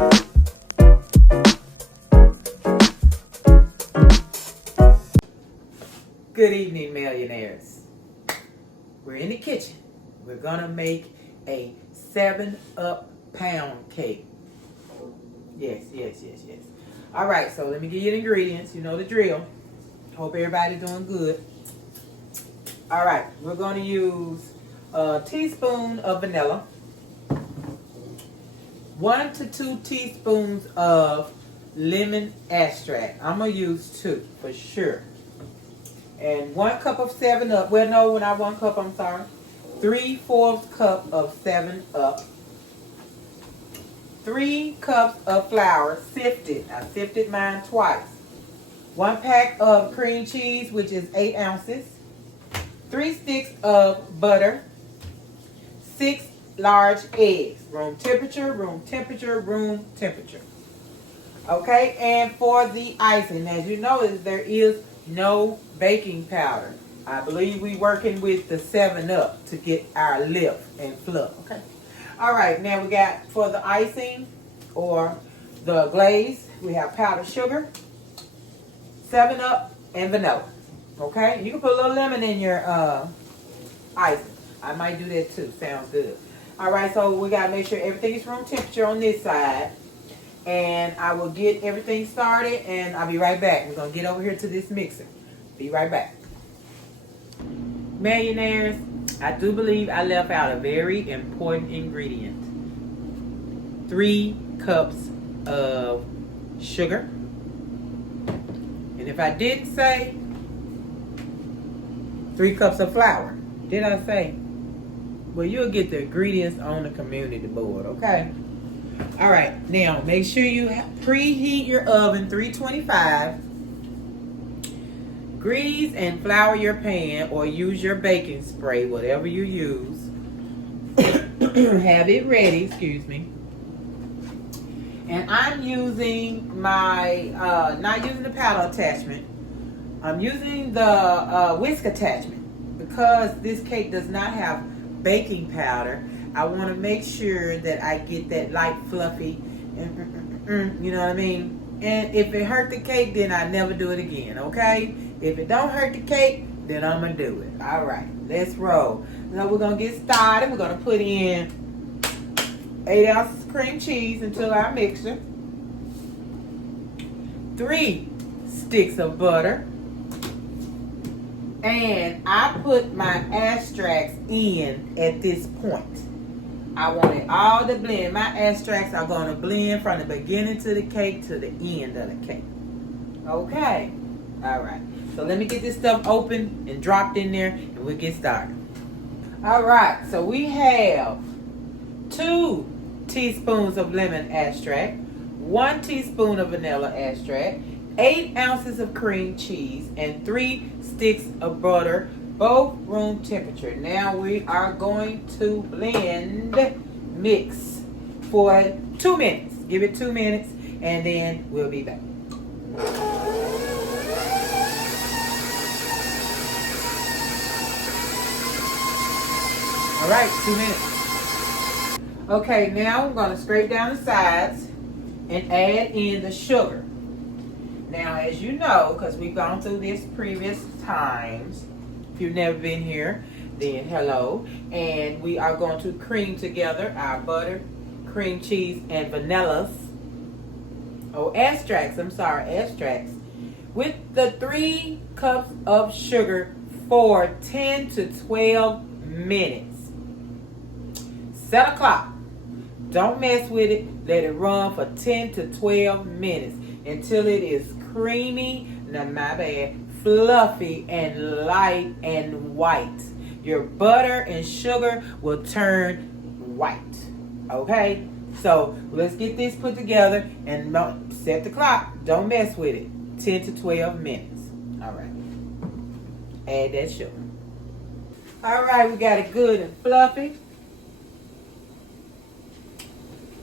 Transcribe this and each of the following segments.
Good evening, millionaires. We're in the kitchen. We're gonna make a 7-Up pound cake. Yes. All right, so let me give you the ingredients. You know the drill. Hope everybody's doing good. All right, we're gonna use a teaspoon of vanilla, 1 to 2 teaspoons of lemon extract. I'm gonna use 2 for sure. And 1 cup of 7-Up. Well, no, not 1 cup, I'm sorry. 3/4 cup of 7-Up. 3 cups of flour, sifted. I sifted mine twice. 1 pack of cream cheese, which is 8 ounces. 3 sticks of butter. 6 large eggs. Room temperature, room temperature, room temperature. Okay, and for the icing, as you notice, there is no baking powder. I believe we working with the 7-Up to get our lift and fluff. Okay. All right, now we got for the icing or the glaze, we have powdered sugar, 7-Up, and vanilla. Okay, you can put a little lemon in your icing. I might do that too. Sounds good. All right, so we gotta make sure everything is room temperature on this side. And I will get everything started and I'll be right back. We're going to get over here to this mixer. Be right back. Millionaires, I do believe I left out a very important ingredient. 3 cups of sugar. And if I didn't say 3 cups of flour, did I say? Well, you'll get the ingredients on the community board, okay? All right, now make sure you preheat your oven 325. Grease and flour your pan or use your baking spray, whatever you use. Have it ready, excuse me. And I'm using my, not using the paddle attachment. I'm using the whisk attachment because this cake does not have baking powder. I want to make sure that I get that light fluffy, you know what I mean? And if it hurt the cake, then I never do it again, okay? If it don't hurt the cake, then I'm going to do it. All right, let's roll. Now we're going to get started. We're going to put in 8 ounces of cream cheese into our mixer. 3 sticks of butter. And I put my extracts in at this point. I want it all to blend. My extracts are going to blend from the beginning to the cake to the end of the cake. Okay. All right. So let me get this stuff open and dropped in there and we'll get started. All right. So we have 2 teaspoons of lemon extract, 1 teaspoon of vanilla extract, 8 ounces of cream cheese, and 3 sticks of butter, both room temperature. Now we are going to blend, mix for 2 minutes. Give it 2 minutes and then we'll be back. All right, 2 minutes. Okay, now I'm going to scrape down the sides and add in the sugar. Now, as you know, because we've gone through this previous times, if you've never been here, then hello. And we are going to cream together our butter, cream cheese, and vanillas. Oh, extracts, I'm sorry, extracts. With the 3 cups of sugar for 10 to 12 minutes. Set a clock. Don't mess with it. Let it run for 10 to 12 minutes until it is creamy, no, my bad, fluffy and light and white. Your butter and sugar will turn white. Okay? So let's get this put together and set the clock. Don't mess with it. 10 to 12 minutes. All right. Add that sugar. All right, we got it good and fluffy.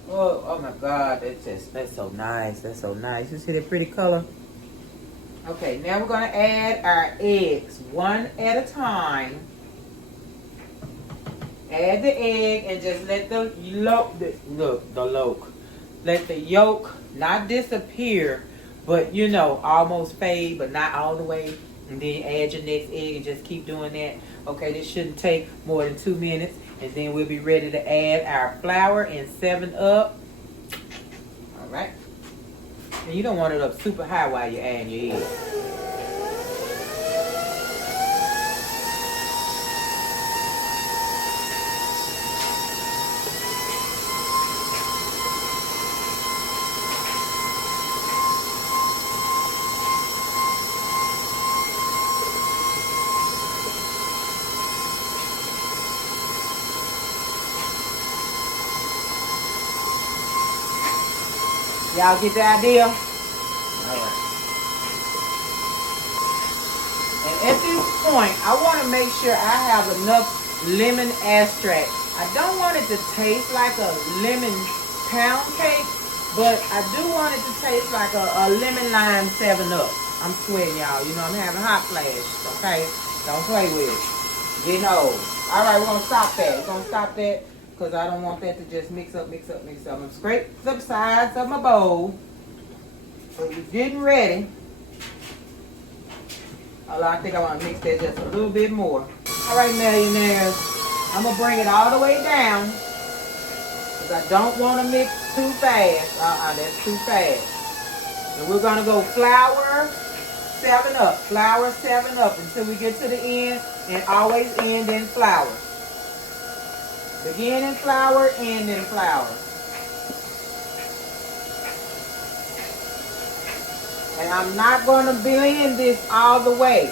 Oh my God, that's so nice. That's so nice. You see that pretty color? Okay, now we're gonna add our eggs one at a time. Add the egg and just let the let the yolk not disappear, but you know, almost fade, but not all the way. And then add your next egg and just keep doing that. Okay, this shouldn't take more than 2 minutes. And then we'll be ready to add our flour and 7-Up. All right. And you don't want it up super high while you're adding your egg. Y'all get the idea? Alright. And at this point, I want to make sure I have enough lemon extract. I don't want it to taste like a lemon pound cake, but I do want it to taste like a lemon lime 7-Up. I'm sweating, y'all. You know, I'm having hot flashes, okay? Don't play with it. Getting old. Alright, we're going to stop that. We're going to stop that. Because I don't want that to just mix up. I'm scraping the sides of my bowl. So we're getting ready. Although I think I want to mix that just a little bit more. Alright, millionaires. I'm going to bring it all the way down. Because I don't want to mix too fast. That's too fast. And we're going to go flour, 7-Up. Flour, 7-Up until we get to the end. And always end in flour. Begin in flour, end in flour. And I'm not going to blend this all the way.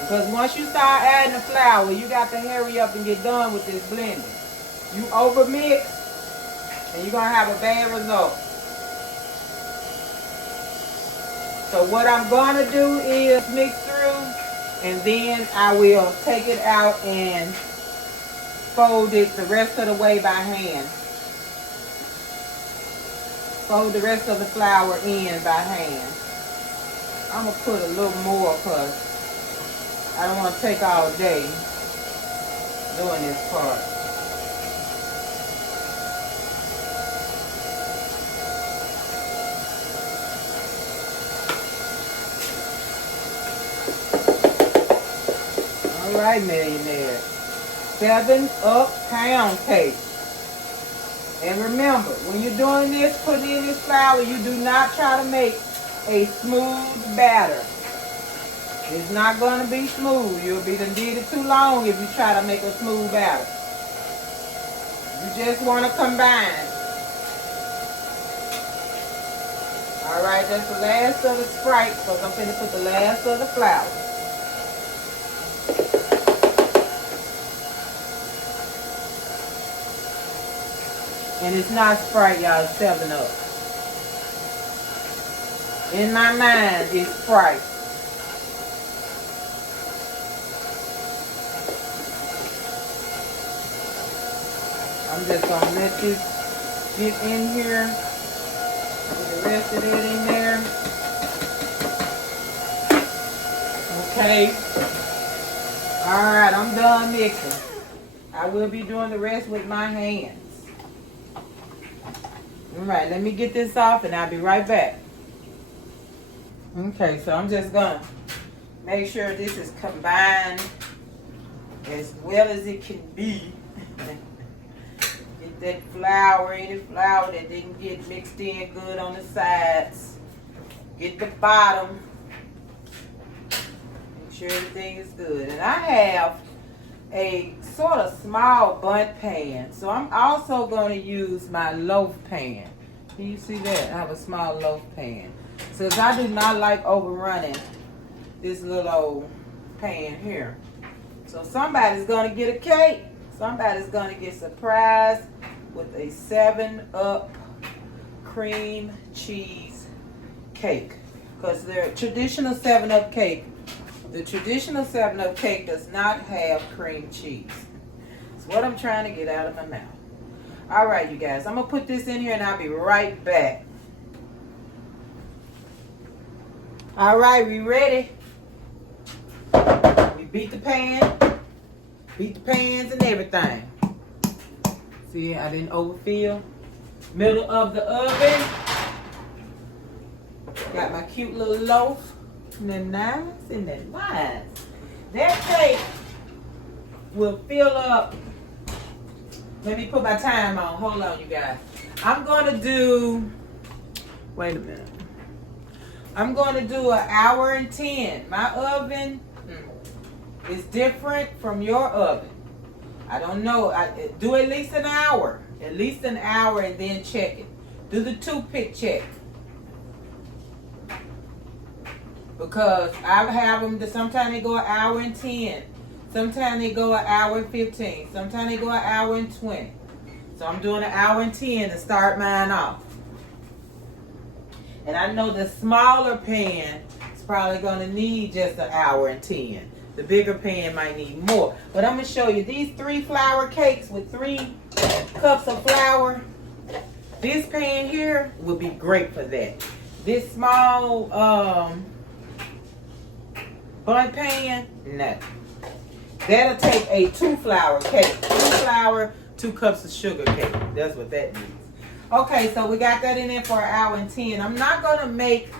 Because once you start adding the flour, you got to hurry up and get done with this blending. You over mix, and you're going to have a bad result. So what I'm going to do is mix through, and then I will take it out and fold it the rest of the way by hand. Fold the rest of the flour in by hand. I'm going to put a little more because I don't want to take all day doing this part. All right, millionaires. 7-Up pound cake. And remember, when you're doing this, putting in this flour, you do not try to make a smooth batter. It's not going to be smooth. You'll be done did it too long if you try to make a smooth batter. You just want to combine. Alright, that's the last of the Sprite, because I'm going to put the last of the flour. And it's not Sprite, y'all, it's 7-Up. In my mind, it's Sprite. I'm just going to let this get in here. Put the rest of it in there. Okay. Alright, I'm done mixing. I will be doing the rest with my hands. Alright, let me get this off and I'll be right back. Okay, so I'm just going to make sure this is combined as well as it can be. Get that flour, any flour that didn't get mixed in good on the sides. Get the bottom. Make sure everything is good. And I have a sort of small bundt pan. So I'm also going to use my loaf pan. Can you see that? I have a small loaf pan. Since I do not like overrunning this little old pan here. So somebody's going to get a cake. Somebody's going to get surprised with a 7-Up cream cheese cake. Because their traditional 7-Up cake, the traditional 7-Up cake does not have cream cheese. It's what I'm trying to get out of my mouth. Alright, you guys. I'm going to put this in here and I'll be right back. Alright, we ready? We beat the pan. Beat the pans and everything. See, I didn't overfill. Middle of the oven. Got my cute little loaf. Isn't that nice? Isn't that nice? That cake will fill up. Let me put my time on. Hold on, you guys. I'm going to do, wait a minute. I'm going to do an hour and 10. My oven is different from your oven. I don't know. Do at least an hour. At least an hour and then check it. Do the toothpick check. Because I have them that sometimes they go an hour and 10. Sometimes they go an hour and 15. Sometimes they go an hour and 20. So I'm doing an hour and 10 to start mine off. And I know the smaller pan is probably going to need just an hour and 10. The bigger pan might need more. But I'm going to show you these 3 flour cakes with 3 cups of flour. This pan here will be great for that. This small bun pan, no. That'll take a 2 flour cake. 2 flour, 2 cups of sugar cake. That's what that means. Okay, so we got that in there for an hour and 10. I'm not going to make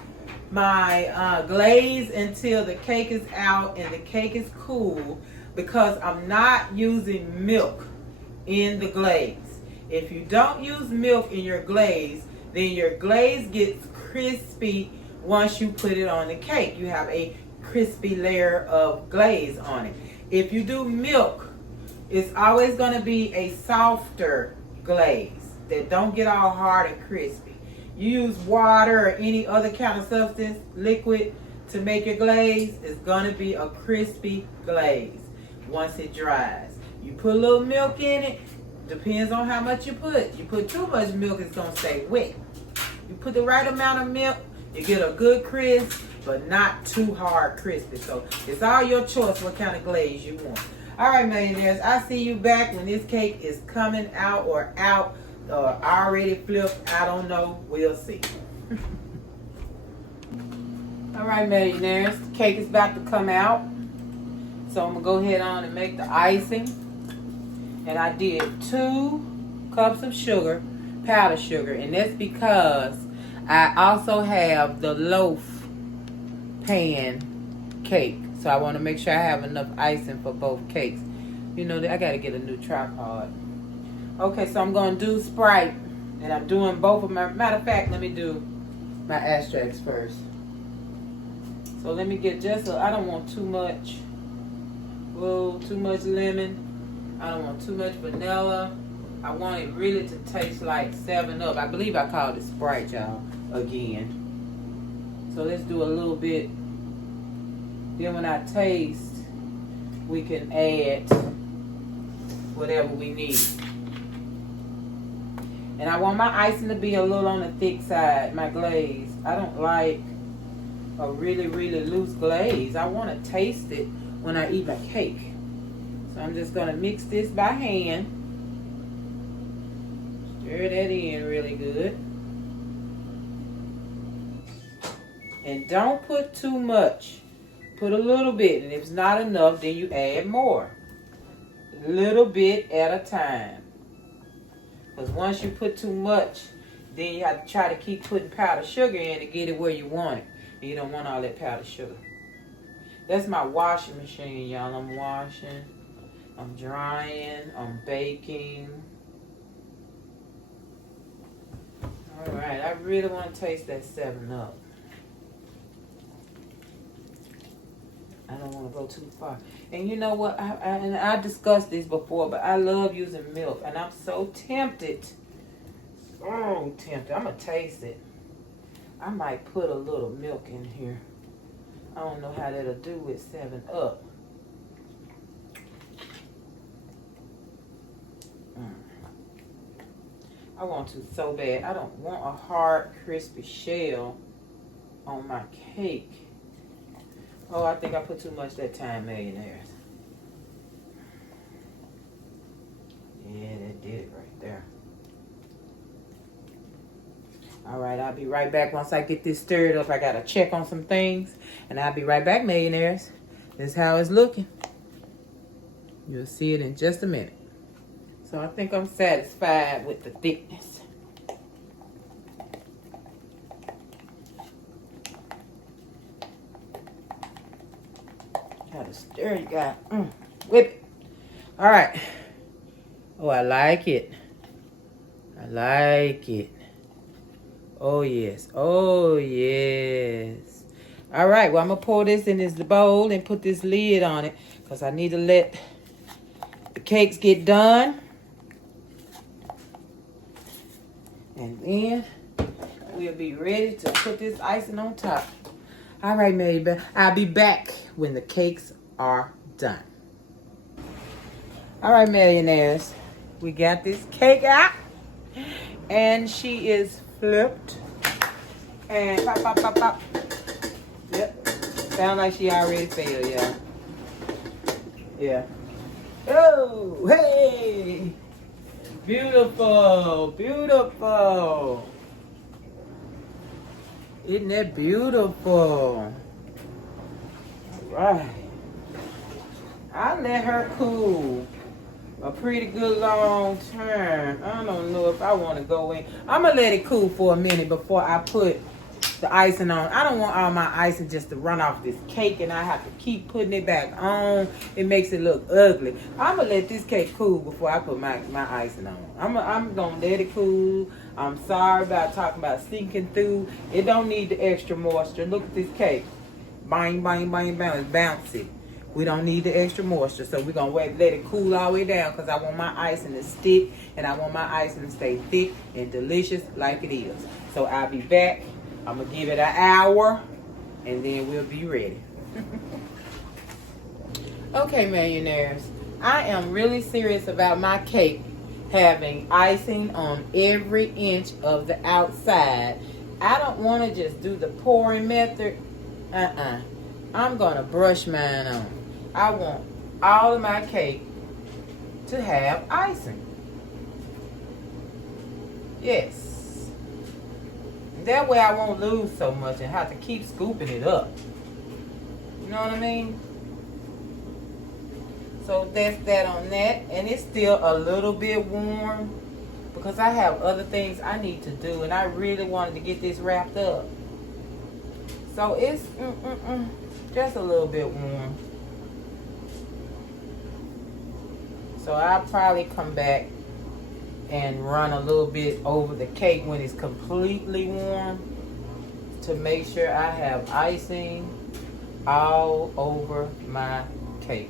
my glaze until the cake is out and the cake is cool because I'm not using milk in the glaze. If you don't use milk in your glaze, then your glaze gets crispy once you put it on the cake. You have a crispy layer of glaze on it. If you do milk, it's always going to be a softer glaze that don't get all hard and crispy. You use water or any other kind of substance, liquid, to make your glaze, it's going to be a crispy glaze once it dries. You put a little milk in it, depends on how much you put. You put too much milk, it's going to stay wet. You put the right amount of milk, you get a good crisp, but not too hard crispy. So it's all your choice what kind of glaze you want. All right, millionaires, I see you back when this cake is coming out or already flipped. I don't know. We'll see. All right, millionaires, the cake is about to come out. So I'm going to go ahead on and make the icing. And I did 2 cups of sugar, powdered sugar. And that's because I also have the loaf pan cake. So I want to make sure I have enough icing for both cakes. You know, I got to get a new tripod. Okay, so I'm going to do Sprite. And I'm doing both of my... Matter of fact, let me do my extracts first. So let me get just a... I don't want too much. Whoa, too much lemon. I don't want too much vanilla. I want it really to taste like 7-Up. I believe I called it Sprite, y'all, again. So let's do a little bit. Then when I taste, we can add whatever we need. And I want my icing to be a little on the thick side, my glaze. I don't like a really, really loose glaze. I want to taste it when I eat my cake. So I'm just going to mix this by hand. Stir that in really good. And don't put too much. Put a little bit, and if it's not enough, then you add more. A little bit at a time. Because once you put too much, then you have to try to keep putting powdered sugar in to get it where you want it. And you don't want all that powdered sugar. That's my washing machine, y'all. I'm washing, I'm drying, I'm baking. All right, I really want to taste that 7-Up. I don't want to go too far. And you know what? I discussed this before, but I love using milk. And I'm so tempted. So tempted. I'm going to taste it. I might put a little milk in here. I don't know how that'll do with 7-Up. I want to so bad. I don't want a hard, crispy shell on my cake. Oh, I think I put too much that time, millionaires. Yeah, that did it right there. All right, I'll be right back once I get this stirred up. I got to check on some things. And I'll be right back, millionaires. This is how it's looking. You'll see it in just a minute. So I think I'm satisfied with the thickness. Got a sturdy guy. Whip it. All right. Oh, I like it. I like it. Oh, yes. Oh, yes. All right. Well, I'm going to pour this in this bowl and put this lid on it because I need to let the cakes get done. And then we'll be ready to put this icing on top. All right, Mary. I'll be back when the cakes are done. All right, millionaires. We got this cake out. And she is flipped. And pop, pop, pop, pop. Yep. Sound like she already failed, yeah. Yeah. Oh, hey. Beautiful. Beautiful. Isn't that beautiful? All right. I'll let her cool a pretty good long time. I don't know if I want to go in. I'm going to let it cool for a minute before I put the icing on. I don't want all my icing just to run off this cake and I have to keep putting it back on. It makes it look ugly. I'm going to let this cake cool before I put my icing on. I'm going to let it cool. I'm sorry about talking about sinking through. It don't need the extra moisture. Look at this cake. Bang, bang, bang, bang. It's bouncy. We don't need the extra moisture, so we're going to let it cool all the way down because I want my icing to stick and I want my icing to stay thick and delicious like it is. So I'll be back. I'm going to give it an hour and then we'll be ready. Okay, millionaires. I am really serious about my cake having icing on every inch of the outside. I don't want to just do the pouring method. I'm going to brush mine on. I want all of my cake to have icing. Yes. That way I won't lose so much and have to keep scooping it up. You know what I mean? So that's that on that. And it's still a little bit warm because I have other things I need to do. And I really wanted to get this wrapped up. So it's just a little bit warm. So I'll probably come back and run a little bit over the cake when it's completely warm to make sure I have icing all over my cake.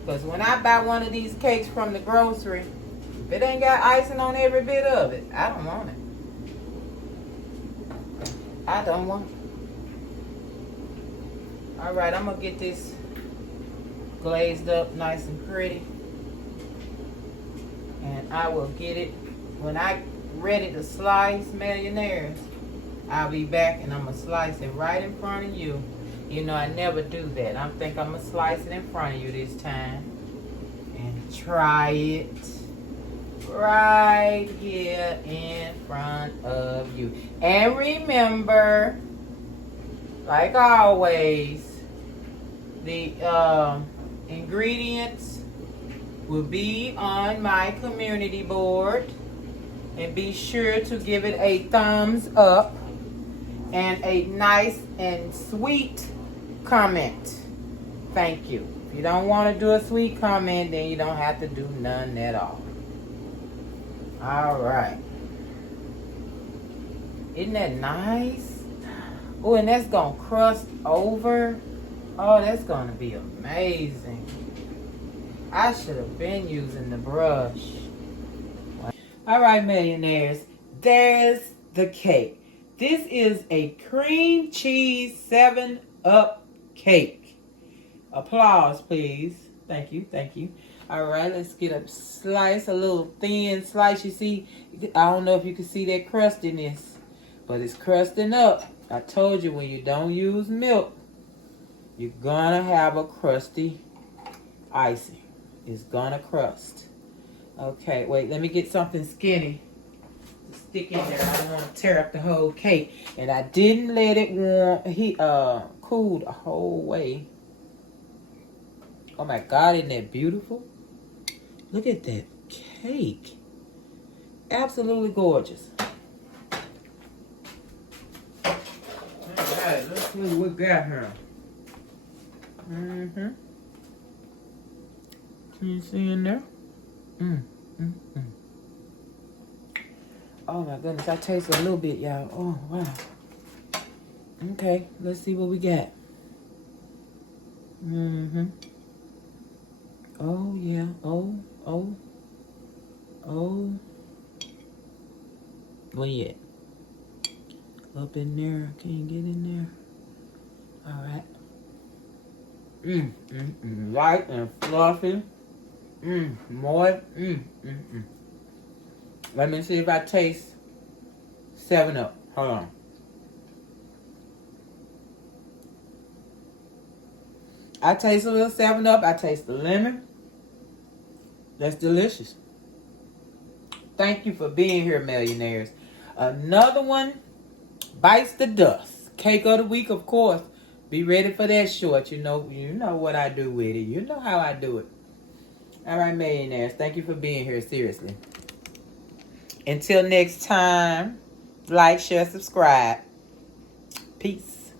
Because when I buy one of these cakes from the grocery, if it ain't got icing on every bit of it, I don't want it. I don't want it. All right, I'm going to get this glazed up nice and pretty. And I will get it when I ready to slice, millionaires. I'll be back and I'm going to slice it right in front of you. You know, I never do that. I think I'm going to slice it in front of you this time. And try it right here in front of you. And remember, like always, the ingredients will be on my community board. And be sure to give it a thumbs up and a nice and sweet comment. Thank you. If you don't want to do a sweet comment, then you don't have to do none at all. All right. Isn't that nice? Oh, and that's going to crust over. Oh, that's going to be amazing. I should have been using the brush. All right, millionaires. There's the cake. This is a cream cheese 7-Up cake. Applause, please. Thank you, thank you. All right, let's get a slice, a little thin slice. You see, I don't know if you can see that crustiness, but it's crusting up. I told you when you don't use milk, you're gonna have a crusty icing. It's gonna crust. Okay, wait, let me get something skinny to stick in there. I don't want to tear up the whole cake. And I didn't let it warm. Cool the whole way. Oh my God, isn't that beautiful? Look at that cake. Absolutely gorgeous. All right, let's see what we got here. Mm-hmm. Can you see in there? Oh my goodness, I tasted a little bit, y'all. Oh, wow. Okay, let's see what we got. Mm-hmm. Oh, yeah. Oh. Where you at? Up in there. Can't get in there. All right. Light and fluffy. Moist. Let me see if I taste 7-Up. Hold on. I taste a little 7-Up. I taste the lemon. That's delicious. Thank you for being here, millionaires. Another one bites the dust. Cake of the week, of course. Be ready for that short. You know what I do with it. You know how I do it. All right, millionaires. Thank you for being here. Seriously. Until next time, like, share, subscribe. Peace.